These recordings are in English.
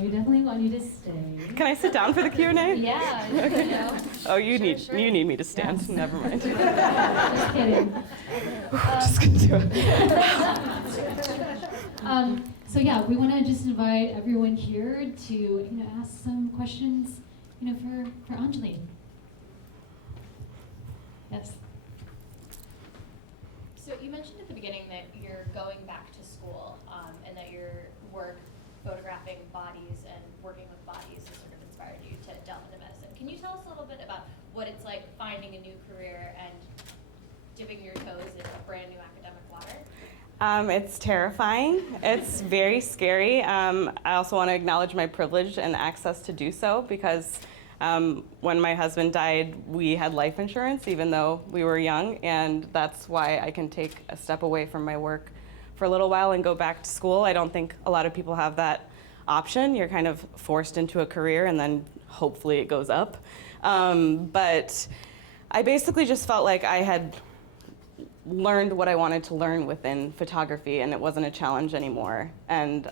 We definitely want you to stay. Can I sit down for the Q&A? Yeah. Okay. You know. Oh, you Sure, need sure. you need me to stand. Yes. Never mind. Just kidding. Just gonna do it. So yeah, we want to just invite everyone here to ask some questions for Anjali. Yes. So you mentioned at the beginning that you're going back to school, and that your work photographing bodies and working with bodies has sort of inspired you to delve into medicine. Can you tell us a little bit about what it's like finding a new career and dipping your toes in a brand new academic water? It's terrifying. It's very scary. I also want to acknowledge my privilege and access to do so because when my husband died, we had life insurance even though we were young, and that's why I can take a step away from my work for a little while and go back to school. I don't think a lot of people have that option. You're kind of forced into a career and then hopefully it goes up. But I basically just felt like I had learned what I wanted to learn within photography, and it wasn't a challenge anymore. And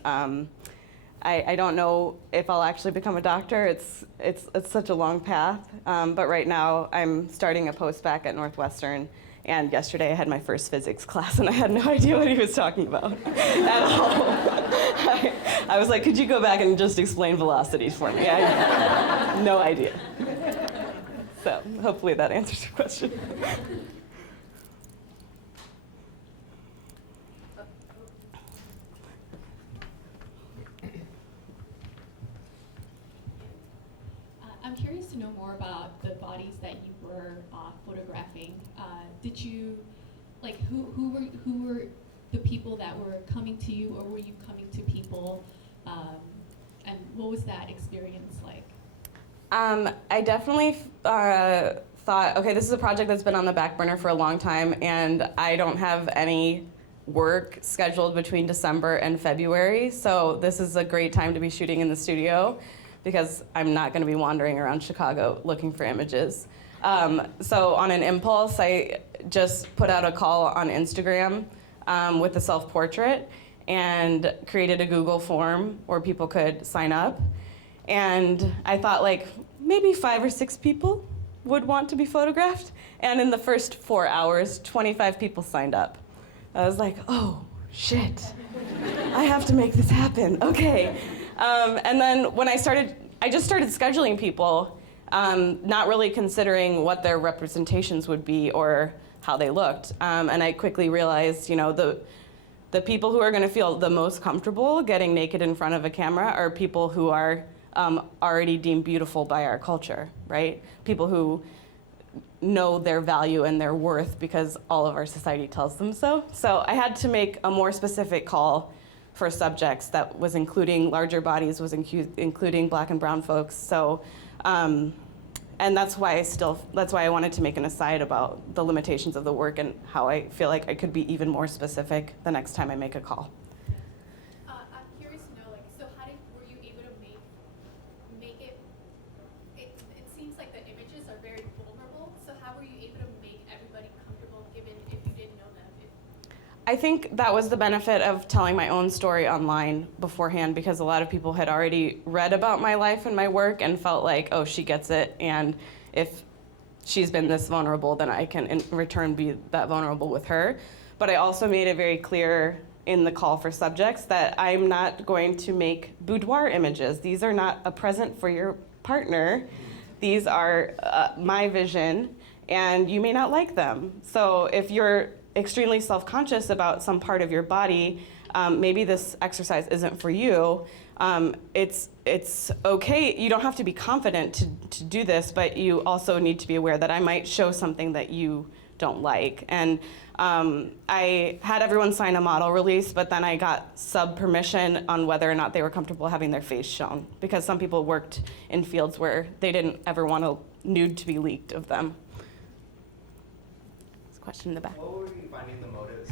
I don't know if I'll actually become a doctor. It's such a long path. But right now I'm starting a post-bac at Northwestern, and yesterday I had my first physics class, and I had no idea what he was talking about at all. I was like, could you go back and just explain velocities for me? I had no idea. So hopefully that answers your question. I'm curious to know more about the bodies that you were photographing. Did you, like, who were the people that were coming to you, or were you coming to people? And what was that experience like? I definitely thought, okay, this is a project that's been on the back burner for a long time, and I don't have any work scheduled between December and February, so this is a great time to be shooting in the studio because I'm not going to be wandering around Chicago looking for images. So on an impulse, I just put out a call on Instagram with a self-portrait and created a Google form where people could sign up. And I thought, like, maybe 5 or 6 people would want to be photographed. And in the first 4 hours, 25 people signed up. I was like, oh, shit. I have to make this happen. Okay. And then when I just started scheduling people, not really considering what their representations would be or how they looked. And I quickly realized, the people who are going to feel the most comfortable getting naked in front of a camera are people who are already deemed beautiful by our culture, right? People who know their value and their worth because all of our society tells them so. So I had to make a more specific call for subjects that was including larger bodies, was including Black and brown folks. So, and that's why I wanted to make an aside about the limitations of the work and how I feel like I could be even more specific the next time I make a call. I'm curious to know, like, so were you able to make it? It seems like the images are very vulnerable. So how were you able to make everybody comfortable, given if you didn't know them? I think that was the benefit of telling my own story online beforehand, because a lot of people had already read about my life and my work and felt like, oh, she gets it, and if she's been this vulnerable, then I can in return be that vulnerable with her. But I also made it very clear in the call for subjects that I'm not going to make boudoir images. These are not a present for your partner. These are my vision, and you may not like them. So if you're extremely self-conscious about some part of your body, maybe this exercise isn't for you. It's okay. You don't have to be confident to do this, but you also need to be aware that I might show something that you don't like. And I had everyone sign a model release, but then I got sub-permission on whether or not they were comfortable having their face shown, because some people worked in fields where they didn't ever want a nude to be leaked of them. Question in the back. What were you finding the motives?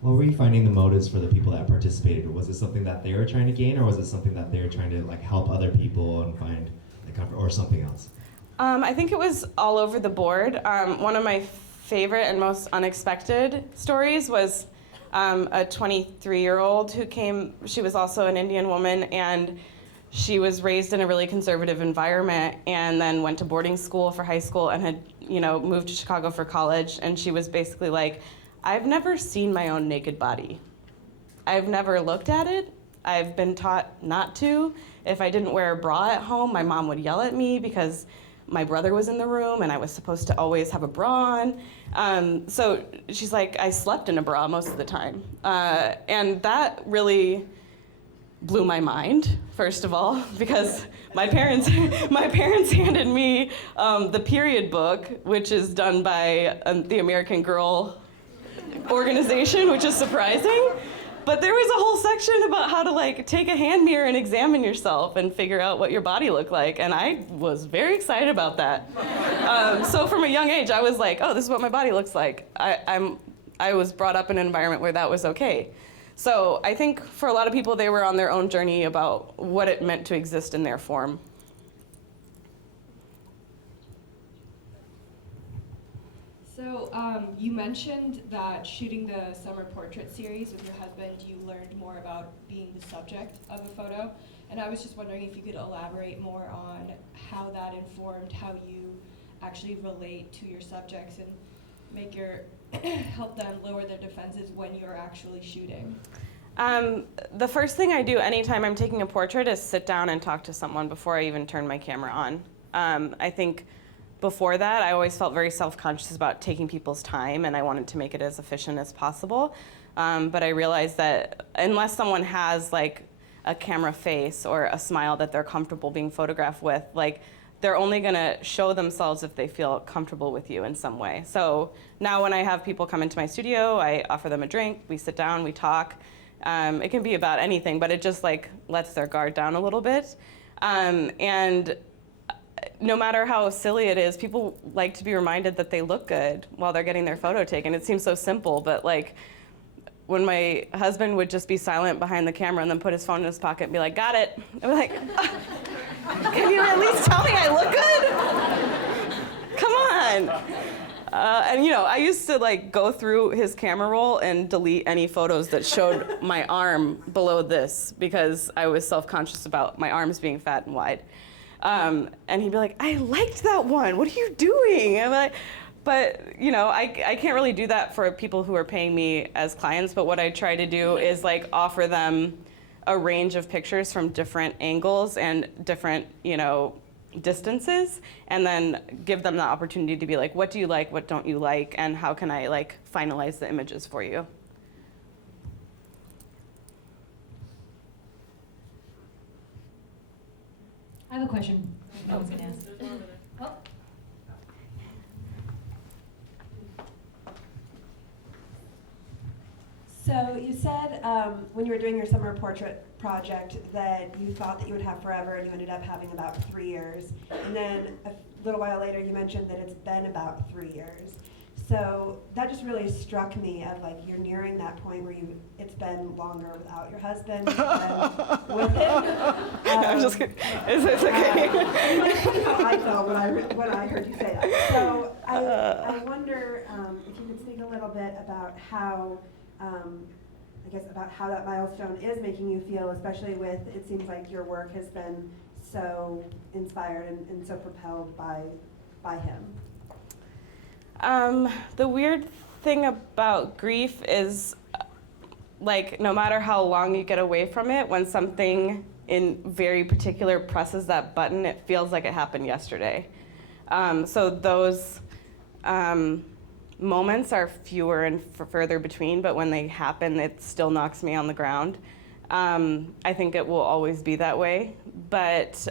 What were you finding the motives for the people that participated? Was it something that they were trying to gain, or was it something that they were trying to help other people and find the comfort, or something else? I think it was all over the board. One of my favorite and most unexpected stories was a 23-year-old who came. She was also an Indian woman, and she was raised in a really conservative environment and then went to boarding school for high school and had, moved to Chicago for college. And she was basically like, I've never seen my own naked body. I've never looked at it. I've been taught not to. If I didn't wear a bra at home, my mom would yell at me because my brother was in the room and I was supposed to always have a bra on. So she's like, I slept in a bra most of the time. And that really blew my mind, first of all, because my parents handed me the period book, which is done by the American Girl organization, which is surprising. But there was a whole section about how to take a hand mirror and examine yourself and figure out what your body looked like, and I was very excited about that. So from a young age, I was like, oh, this is what my body looks like. I was brought up in an environment where that was okay. So I think for a lot of people, they were on their own journey about what it meant to exist in their form. So you mentioned that shooting the summer portrait series with your husband, you learned more about being the subject of a photo. And I was just wondering if you could elaborate more on how that informed how you actually relate to your subjects and help them lower their defenses when you're actually shooting. The first thing I do anytime I'm taking a portrait is sit down and talk to someone before I even turn my camera on. I think before that, I always felt very self-conscious about taking people's time, and I wanted to make it as efficient as possible. But I realized that unless someone has a camera face or a smile that they're comfortable being photographed with, they're only gonna show themselves if they feel comfortable with you in some way. So now when I have people come into my studio, I offer them a drink, we sit down, we talk. It can be about anything, but it just lets their guard down a little bit. And no matter how silly it is, people like to be reminded that they look good while they're getting their photo taken. It seems so simple, but when my husband would just be silent behind the camera and then put his phone in his pocket and be like, got it. I'd be like, can you at least tell me I look good? Come on. And I used to go through his camera roll and delete any photos that showed my arm below this because I was self-conscious about my arms being fat and wide. And he'd be like, I liked that one. What are you doing? I'm like, but I can't really do that for people who are paying me as clients. But what I try to do is offer them a range of pictures from different angles and different, distances, and then give them the opportunity to be like, what do you like? What don't you like? And how can I finalize the images for you? I have a question. I was gonna ask. Oh. So you said when you were doing your summer portrait project that you thought that you would have forever, and you ended up having about 3 years. And then a little while later, you mentioned that it's been about 3 years. So that just really struck me of you're nearing that point where it's been longer without your husband than with him. I'm just kidding. It's okay. I felt when I heard you say that. So I wonder if you could speak a little bit about how about how that milestone is making you feel, especially with, it seems like your work has been so inspired and so propelled by him. The weird thing about grief is, no matter how long you get away from it, when something in very particular presses that button, it feels like it happened yesterday. So those moments are fewer and further between, but when they happen, it still knocks me on the ground. I think it will always be that way, but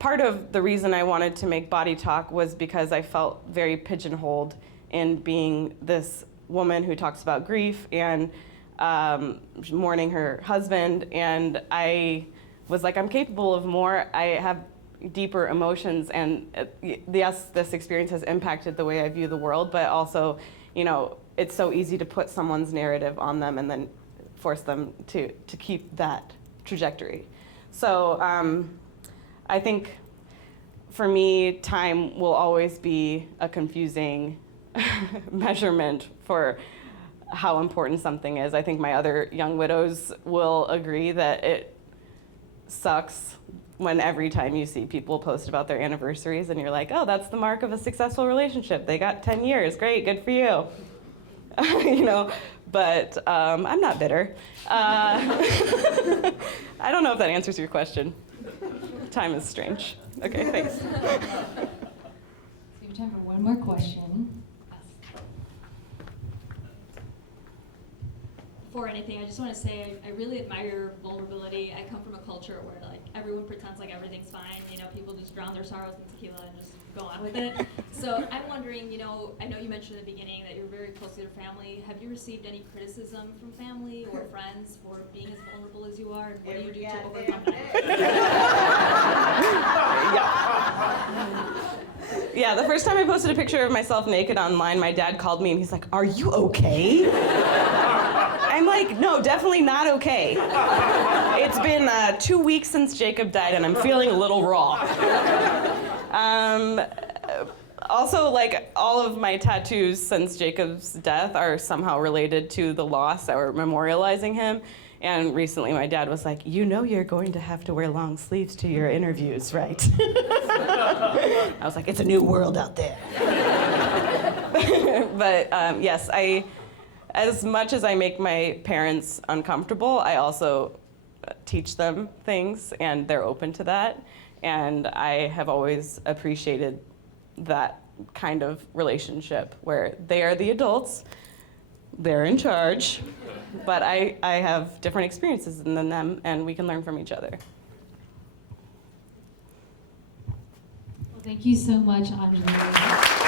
part of the reason I wanted to make Body Talk was because I felt very pigeonholed in being this woman who talks about grief and mourning her husband, and I was like, I'm capable of more. I have deeper emotions, and yes, this experience has impacted the way I view the world, but also, it's so easy to put someone's narrative on them and then force them to keep that trajectory. So I think for me, time will always be a confusing measurement for how important something is. I think my other young widows will agree that it sucks when every time you see people post about their anniversaries and you're like, oh, that's the mark of a successful relationship. They got 10 years. Great, good for you. You know, but I'm not bitter. I don't know if that answers your question. Time is strange. Okay, thanks. So we have time for one more question. Before anything, I just want to say I really admire your vulnerability. I come from a culture where like everyone pretends like everything's fine. You know, people just drown their sorrows in tequila and just go on with it. So I'm wondering, you know, I know you mentioned in the beginning that you're very close to your family. Have you received any criticism from family or friends for being as vulnerable as you are, and what do you do to overcome that? Yeah, the first time I posted a picture of myself naked online, my dad called me and he's like, are you okay? I'm like, no, definitely not okay. It's been 2 weeks since Jacob died and I'm feeling a little raw. Also, like, all of my tattoos since Jacob's death are somehow related to the loss or memorializing him. And recently my dad was like, you know you're going to have to wear long sleeves to your interviews, right? I was like, it's a new world out there. But yes, as much as I make my parents uncomfortable, I also teach them things and they're open to that. And I have always appreciated that kind of relationship where they are the adults, they're in charge, but I have different experiences than them and we can learn from each other. Well, thank you so much, Anjali.